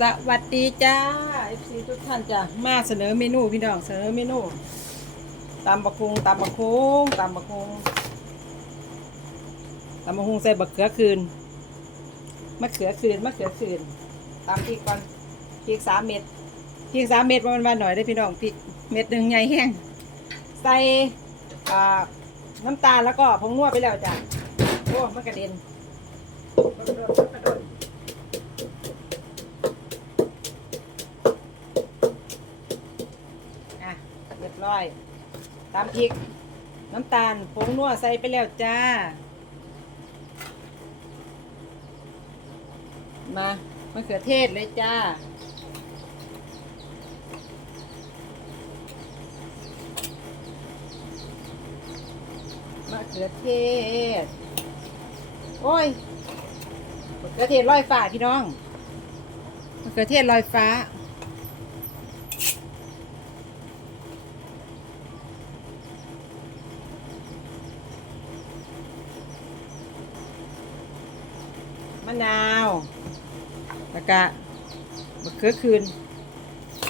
สวัสดีจ้า FC ทุกท่านจ้ะมาเสนอเมนูพี่น้องเสนอเมนูตำบักคุงตำบักคุงตำบักคุงตำบักคุงใส่บักเขือคืนมะเขือคืนมะเขือคืนตำพริกก่อนพริกสามเม็ดพริกสามเม็ดวันวันๆหน่อยได้พี่น้องพริกเม็ดหนึ่งใหญ่แห้งใส่น้ำตาลแล้วก็ผงนัวไปแล้วจ้ะโอ้มันกระเด็นกระโดดกระโดด เรียบร้อยตามพริก น้ำตาลผงนัวใส่ไปแล้วจ้า มามะเขือเทศเลยจ้ามะเขือเทศ โอ้ยมะเขือเทศลอยฟ้าพี่น้องมะเขือเทศลอยฟ้า มะนาวแล้วก็มะเขือคืน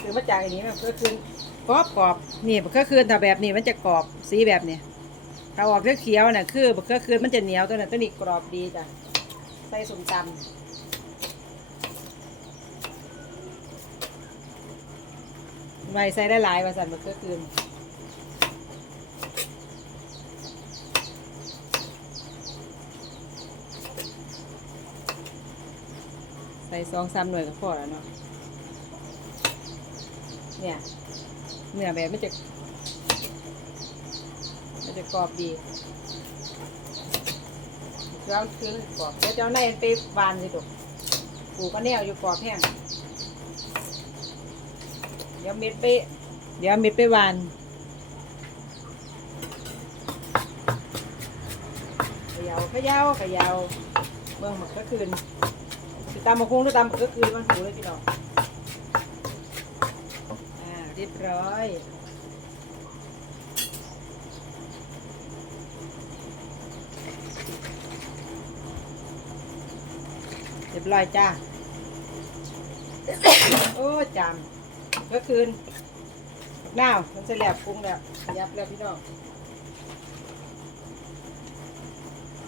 คือมาจากอย่างนี้มะเขือคืนกรอบกรอบนี่มะเขือคืนถ้าแบบนี้มันจะกรอบสีแบบนี้ถ้าออกเขียวน่ะคือมะเขือคืนมันจะเหนียวตัวนั้นตัวนี้กรอบดีจ้ะใส่ส้มตำไว้ใส่ได้หลายว่าสันมะเขือคืน ส่สองสามหน่วยก็พอแล้วเนาะเนี่ยเนื้อแบบมันจะมันจะกรอบดีเจ้าคือกรอบเดี๋ยวเจ้าในไปบานสิถูกปลูกก็แนวอยู่กรอบแห้งเดี๋ยวเม็ดไปเดี๋ยวเม็ดไปหวานเขยาวขยาวขยาวเบิ่งหมักก็คืนสิ ตามมาคงหรือตามก็คือมันหูเลยพี่น้องอ่าเรียบร้อยเรียบร้อยจ้าโอ้จามก็คืนน้าวมันจะแหลบปรุงแล้วยับแล้วพี่น้อง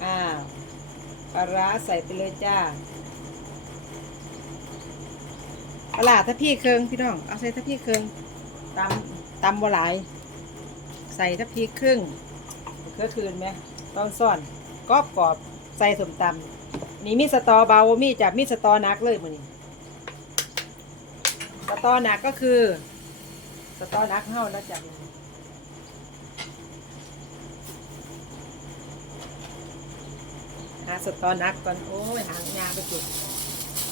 อ้าวปลาร้าใส่ไปเลยจ้า ปลาถ้าพี่เคืองพี่น้อง เอาใส่ถ้าพี่เคืองตำตำบัวหลาย ใส่ถ้าพี่ครึ่งก็คืนไหมต้องซ่อนกรอบกรอบใส่สมตำนี่มีสตอเบามีจับมีสตอหนักเลยมันนี่สตอหนักก็คือสตอหนักเท่าแล้วจับหาสตอหนักก่อนโอ้ยหางยาไปจุด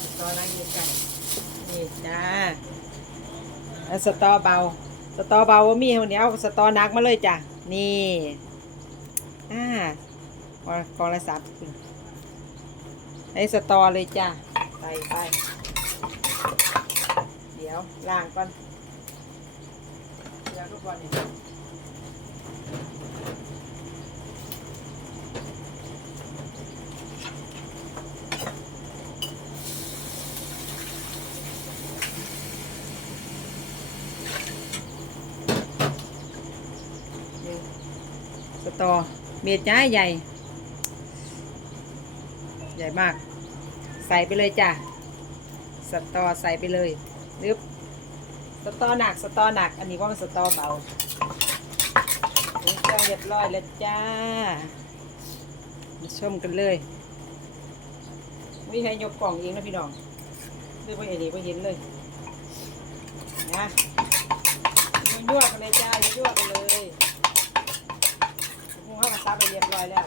สตอหนักยืนไก่ นี่จ้าสตอเบา สตอเบาว่ามีคนนี้เอาสตอนักมาเลยจ้ะ นี่อ่ากององละสามสิบไอ้สตอเลยจ้ะ ใส่ไป เดี๋ยวล้างก่อนเดี๋ยวทุกคนนี่นี่ สตอเม็ดใหญ่ใหญ่ ใหญ่มาก ใส่ไปเลยจ้ะสตอใส่ไปเลยนึบสตอหนักสตอหนัก อันนี้ว่ามันสตอเบาเครื่องเรียบร้อยแล้วจ้ามาชมกันเลยไม่ให้ยกกล่องเองนะพี่น้องดูไปเห็นนี่ไปเห็นเลยนะยั่วๆกันเลยจ้ายั่วๆกันเลย งเข้ากระซับไปเรียบร้อยแล้ว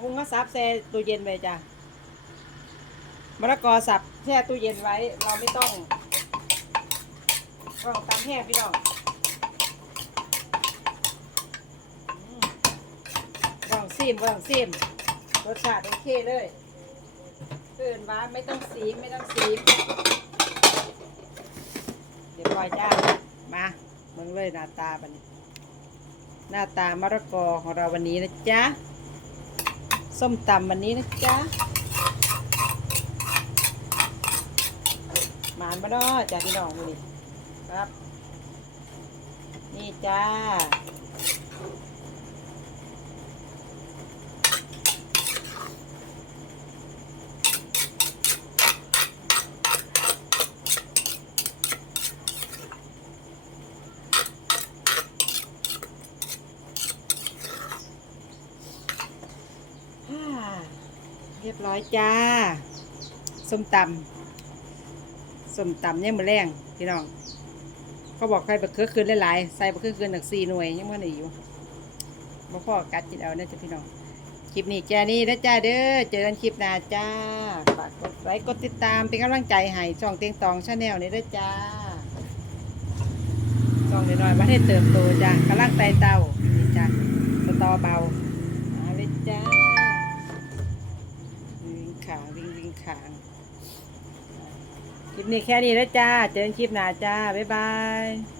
มุงก็ซับแช่ตู้เย็นไว้จ้ะมะละกอสับแช่ตู้เย็นไว้ เราไม่ต้องต้องตามแห้งพี่น้องอืมลองซีมลองซีมรสชาติโอเคเลยเกินว่าไม่ต้องสีไม่ต้องสีม เดี๋ยวคอยจ้ามาเมืองเลยหน้าตาบันนี้ หน้าตามะละกอของเราวันนี้นะจ๊ะ ส้มตำวันนี้นะจ๊ะหมานมาด้อจ้าพี่น้องมือนี้ครับ นี่จ้า บร้อยจ้า ส้มตำส้มตำเนี่ยมือแรงพี่น้องเขาบอกใครบักเคือคืนหลายๆใส่บักเคือคืนหนักสี่หน่วยยังไม่ได้อยู่บ่พ่อกัดกินเอานะจ๊ะพี่น้องคลิปนี้แจนี่นะจ้าเด้อเจอกันคลิปหน้าจ้าฝากกดไลค์กดติดตามเป็นกำลังใจให้ช่องเตียงตองชาแนลนี่ด้วยจ้าช่องน้อยๆว่าให้เติบโตจ้ากำลังไตเต้านี่จ้าสตอเบามา ขาง คลิปนี้แค่นี้แล้วจ้า เจอกันคลิปหน้าจ้า บ๊ายบาย